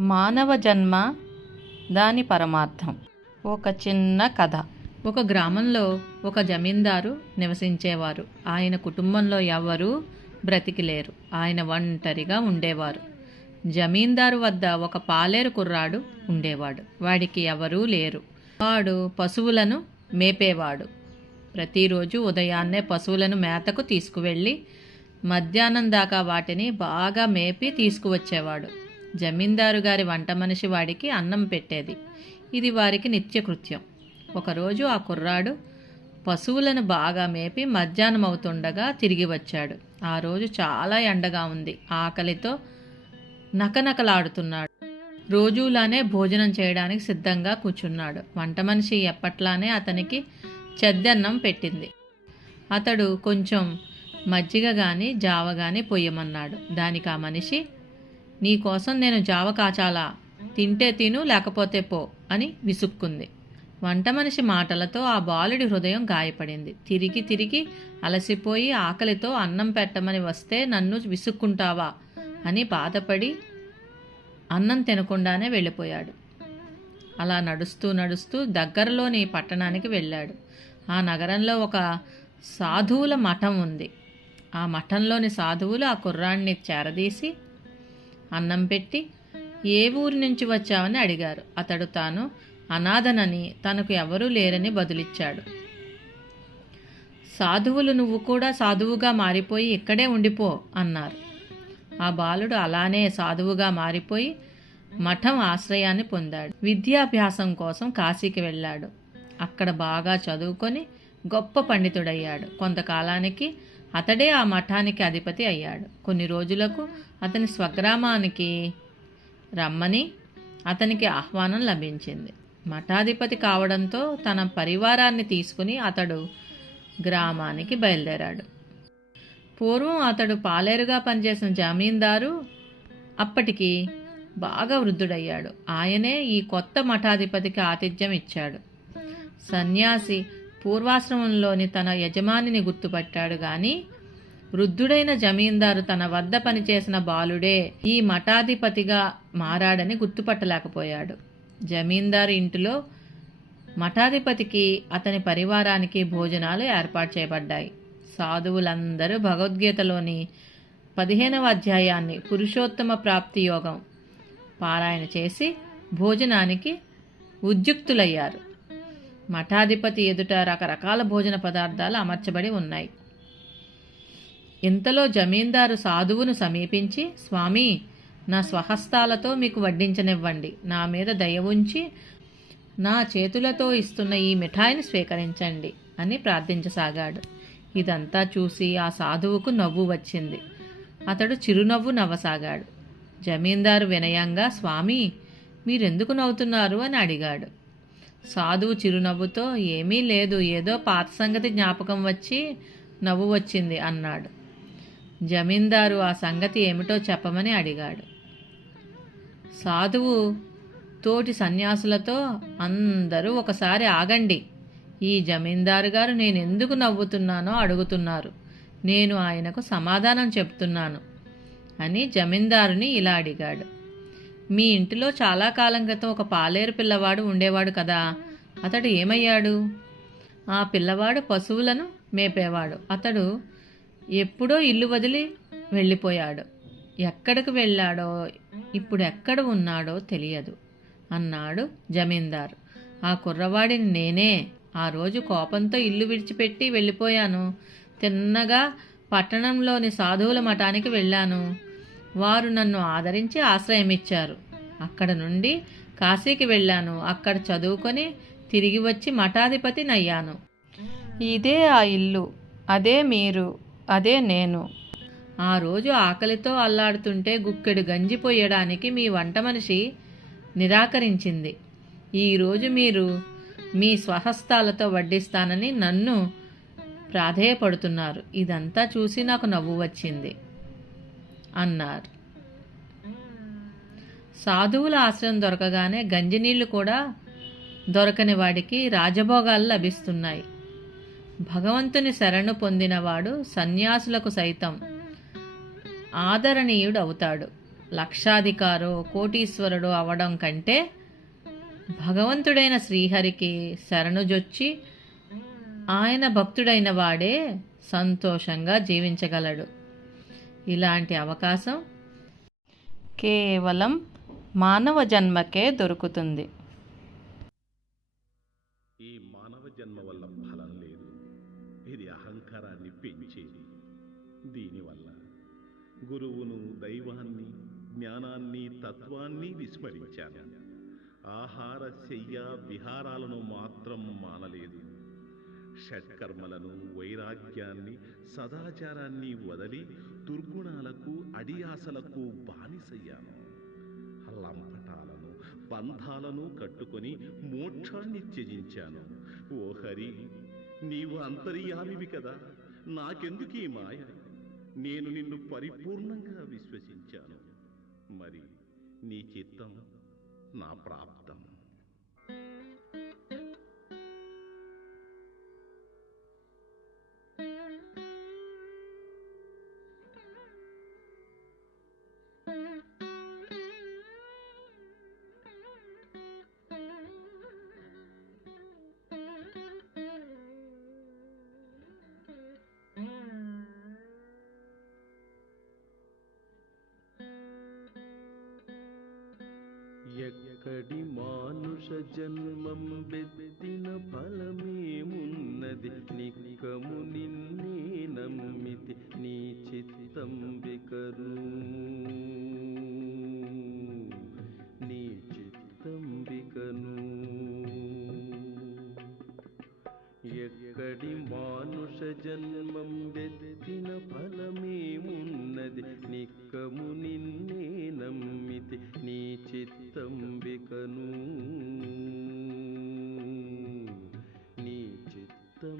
మానవ జన్మ దాని పరమార్థం. ఒక చిన్న కథ. ఒక గ్రామంలో ఒక జమీందారు నివసించేవారు. ఆయన కుటుంబంలో ఎవరూ బ్రతికిలేరు. ఆయన ఒంటరిగా ఉండేవారు. జమీందారు వద్ద ఒక పాలేరు కుర్రాడు ఉండేవాడు. వాడికి ఎవరూ లేరు. వాడు పశువులను మేపేవాడు. ప్రతిరోజు ఉదయాన్నే పశువులను మేతకు తీసుకువెళ్ళి మధ్యాహ్నం దాకా వాటిని బాగా మేపి తీసుకువచ్చేవాడు. జమీందారు గారి వంట మనిషి వాడికి అన్నం పెట్టేది. ఇది వారికి నిత్యకృత్యం. ఒకరోజు ఆ కుర్రాడు పశువులను బాగా మేపి మధ్యాహ్నం అవుతుండగా తిరిగి వచ్చాడు. ఆ రోజు చాలా ఎండగా ఉంది. ఆకలితో నకనకలాడుతున్నాడు. రోజులానే భోజనం చేయడానికి సిద్ధంగా కూర్చున్నాడు. వంట మనిషి ఎప్పట్లానే అతనికి చెద్దన్నం పెట్టింది. అతడు కొంచెం మజ్జిగ కానీ జావ కానీ పొయ్యమన్నాడు. దానికి ఆ మనిషి నీకోసం నేను జావ కాచాలా? తింటే తిను లేకపోతే పో అని విసుక్కుంది. వంట మనిషి మాటలతో ఆ బాలుడి హృదయం గాయపడింది. తిరిగి తిరిగి అలసిపోయి ఆకలితో అన్నం పెట్టమని వస్తే నన్ను విసుక్కుంటావా? అని బాధపడి అన్నం తినకుండానే వెళ్ళిపోయాడు. అలా నడుస్తూ నడుస్తూ దగ్గరలోని పట్టణానికి వెళ్ళాడు. ఆ నగరంలో ఒక సాధువుల మఠం ఉంది. ఆ మఠంలోని సాధువులు ఆ కుర్రాన్ని చేరదీసి అన్నం పెట్టి ఏ ఊరి నుంచి వచ్చావని అడిగారు. అతడు తాను అనాథనని తనకు ఎవరూ లేరని బదులిచ్చాడు. సాధువులు నువ్వు కూడా సాధువుగా మారిపోయి ఇక్కడే ఉండిపో అన్నారు. ఆ బాలుడు అలానే సాధువుగా మారిపోయి మఠం ఆశ్రయాన్ని పొందాడు. విద్యాభ్యాసం కోసం కాశీకి వెళ్ళాడు. అక్కడ బాగా చదువుకొని గొప్ప పండితుడయ్యాడు. కొంతకాలానికి అతడే ఆ మఠానికి అధిపతి అయ్యాడు. కొన్ని రోజులకు అతని స్వగ్రామానికి రమ్మని అతనికి ఆహ్వానం లభించింది. మఠాధిపతి కావడంతో తన పరివారాన్ని తీసుకుని అతడు గ్రామానికి బయలుదేరాడు. పూర్వం అతడు పాలేరుగా పనిచేసిన జమీందారు అప్పటికి బాగా వృద్ధుడయ్యాడు. ఆయనే ఈ కొత్త మఠాధిపతికి ఆతిథ్యం ఇచ్చాడు. సన్యాసి పూర్వాశ్రమంలోని తన యజమానిని గుర్తుపట్టాడు గాని వృద్ధుడైన జమీందారు తన వద్ద పనిచేసిన బాలుడే ఈ మఠాధిపతిగా మారాడని గుర్తుపట్టలేకపోయాడు. జమీందారు ఇంటిలో మఠాధిపతికి అతని పరివారానికి భోజనాలు ఏర్పాటు చేయబడ్డాయి. సాధువులందరూ భగవద్గీతలోని పదిహేనవ అధ్యాయాన్ని పురుషోత్తమ ప్రాప్తి యోగం పారాయణ చేసి భోజనానికి ఉద్యుక్తులయ్యారు. మఠాధిపతి ఎదుట రకరకాల భోజన పదార్థాలు అమర్చబడి ఉన్నాయి. ఇంతలో జమీందారు సాధువును సమీపించి స్వామి నా స్వహస్తాలతో మీకు వడ్డించనివ్వండి. నా మీద దయ ఉంచి నా చేతులతో ఇస్తున్న ఈ మిఠాయిని స్వీకరించండి అని ప్రార్థించసాగాడు. ఇదంతా చూసి ఆ సాధువుకు నవ్వు వచ్చింది. అతడు చిరునవ్వు నవ్వసాగాడు. జమీందారు వినయంగా స్వామి మీరెందుకు నవ్వుతున్నారు? అని అడిగాడు. సాధువు చిరునవ్వుతో ఏమీ లేదు ఏదో పాత సంగతి జ్ఞాపకం వచ్చి నవ్వు వచ్చింది అన్నాడు. జమీందారు ఆ సంగతి ఏమిటో చెప్పమని అడిగాడు. సాధువు తోటి సన్యాసులతో అందరూ ఒకసారి ఆగండి. ఈ జమీందారు గారు నేను ఎందుకు నవ్వుతున్నానో అడుగుతున్నారు. నేను ఆయనకు సమాధానం చెప్తున్నాను అని జమీందారుని ఇలా అడిగాడు. మీ ఇంటిలో చాలా కాలం క్రితం ఒక పాలేరు పిల్లవాడు ఉండేవాడు కదా. అతడు ఏమయ్యాడు? ఆ పిల్లవాడు పశువులను మేపేవాడు. అతడు ఎప్పుడో ఇల్లు వదిలి వెళ్ళిపోయాడు. ఎక్కడికి వెళ్ళాడో ఇప్పుడు ఎక్కడ ఉన్నాడో తెలియదు అన్నాడు జమీందారు. ఆ కుర్రవాడిని నేనే ఆ రోజు కోపంతో ఇల్లు విడిచిపెట్టి వెళ్ళిపోయాను. తిన్నగా పట్టణంలోని సాధువుల మఠానికి వెళ్ళాను. వారు నన్ను ఆదరించి ఆశ్రయమిచ్చారు. అక్కడ నుండి కాశీకి వెళ్ళాను. అక్కడ చదువుకొని తిరిగి వచ్చి మఠాధిపతి నయ్యాను ఇదే ఆ ఇల్లు. అదే మీరు. అదే నేను. ఆ రోజు ఆకలితో అల్లాడుతుంటే గుక్కెడు గంజి పోయడానికి మీ వంట మనిషి నిరాకరించింది. ఈరోజు మీరు మీ స్వహస్తాలతో వడ్డిస్తానని నన్ను ప్రాధేయపడుతున్నారు. ఇదంతా చూసి నాకు నవ్వు వచ్చింది. అన్నారు. సాధువుల ఆశ్రయం దొరకగానే గంజినీళ్ళు కూడా దొరకని వాడికి రాజభోగాలు లభిస్తున్నాయి. భగవంతుని శరణు పొందినవాడు సన్యాసులకు సైతం ఆదరణీయుడు అవుతాడు లక్షాధికారో కోటీశ్వరుడు అవడం కంటే భగవంతుడైన శ్రీహరికి శరణుజొచ్చి ఆయన భక్తుడైన వాడే సంతోషంగా జీవించగలడు. ఇలాంటి అవకాశం కేవలం మానవ జన్మకే దొరుకుతుంది. ఈ మానవ జన్మ వల్ల ఫలం లేదు. ఇది అహంకారాన్ని పెంచేది. దీనివల్ల గురువును దైవాన్ని జ్ఞానాన్ని తత్వాన్ని విస్మరించాను. ఆహార శయ్య విహారాలను మాత్రం మానలేదు. షట్కర్మలను వైరాగ్యాన్ని సదాచారాన్ని వదలి దుర్గుణాలకు అడియాసలకు బానిసయ్యాను. లంపటాలను బంధాలను కట్టుకొని మోక్షాన్ని త్యజించాను. ఓ హరి నీవు అంతర్యామివి కదా నాకెందుకీ మాయ? నేను నిన్ను పరిపూర్ణంగా విశ్వసించాను. మరి నీ చిత్తం నా ప్రాప్తం. ఎక్కడి మానుష జన్మం బెత్తిన ఫలమేమున్నది? నిక్కము నిన్నే నమ్మితి నీ చిత్తం బికరు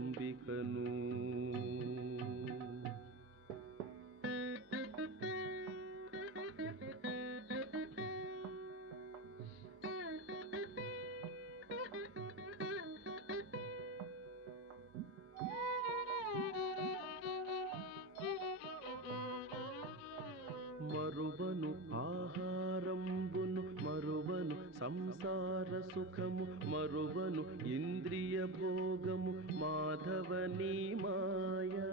చిత్తం బికను మరువను మరువను సంసార సుఖము మరువను ఇంద్రియ భోగము మాధవని మాయా.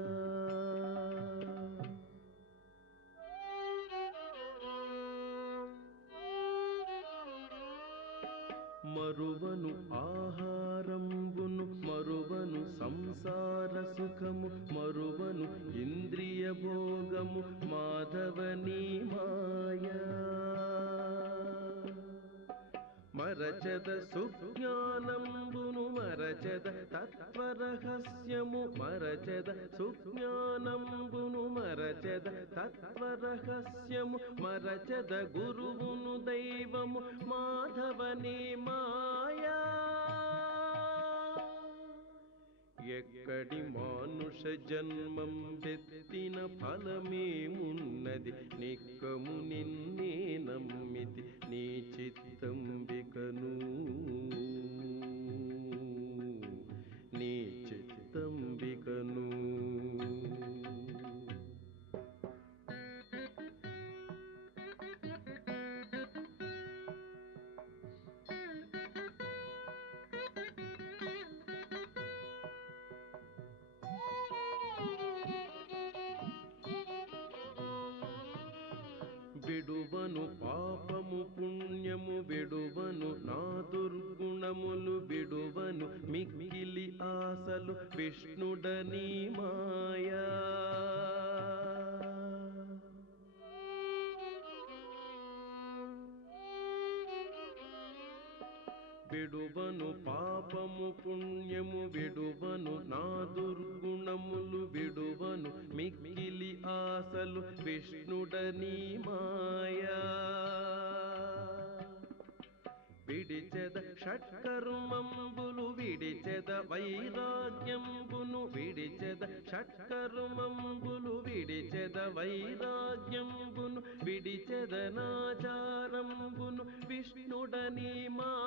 మరువను ఆహారంబును మరువను సంసార సుఖము మరువను ఇంద్రియ భోగము మాధవని మా మరచద సుజ్ఞానంబును మరచద తత్వరహస్యము మరచద సుజ్ఞానంబును మరచద తత్వరహస్యము మరచద గురువును దైవము మాధవని మాయా. ఎక్కడి మానుష జన్మం బెత్తిన ఫలమేమున్నది నిక్కము నిన్నే నమ్మితి నీ చిత్తం బికను నీ చిత్తం బికను విడువను పాపము పుణ్యము విడువను నా దుర్గుణములు విడువను మిక్కిలి ఆశలు విష్ణుడని మాయా. విడువను పాపము పుణ్యము విడువను నా దుర్గుణములు అసలు విష్ణుడని మాయా. విడిచెద షట్కర్మంబులు విడిచెద వైరాగ్యంబును విడిచెద షట్కర్మంబులు విడిచెద వైరాగ్యంబును విడిచెద నాచారంబును విష్ణుడని మా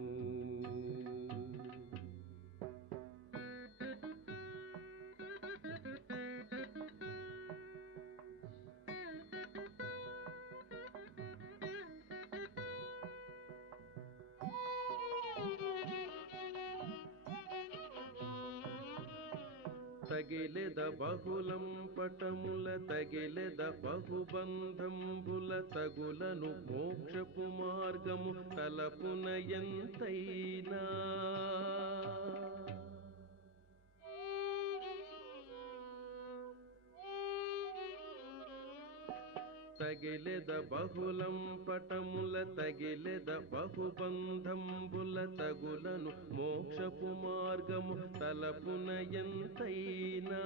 తగిలెద బహులం పటముల తగిలెద బహుబంధంబుల తగులను మోక్షపు మార్గము తలపున ఎంతైనా. తగిలెద బహులం పటముల తగిలెద బహుబంధంబుల తగులను మోక్షపు మార్గము తలపున ఎంతైనా.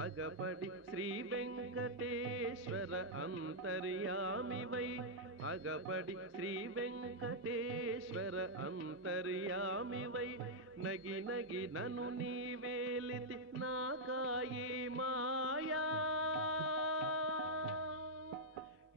అగపడి శ్రీ వెంకటేశ్వర అంతర్యామివై అగపడి శ్రీ వెంకటేశ్వర అంతర్యామివై నగి నగి నను నీవేలితి నాకాయే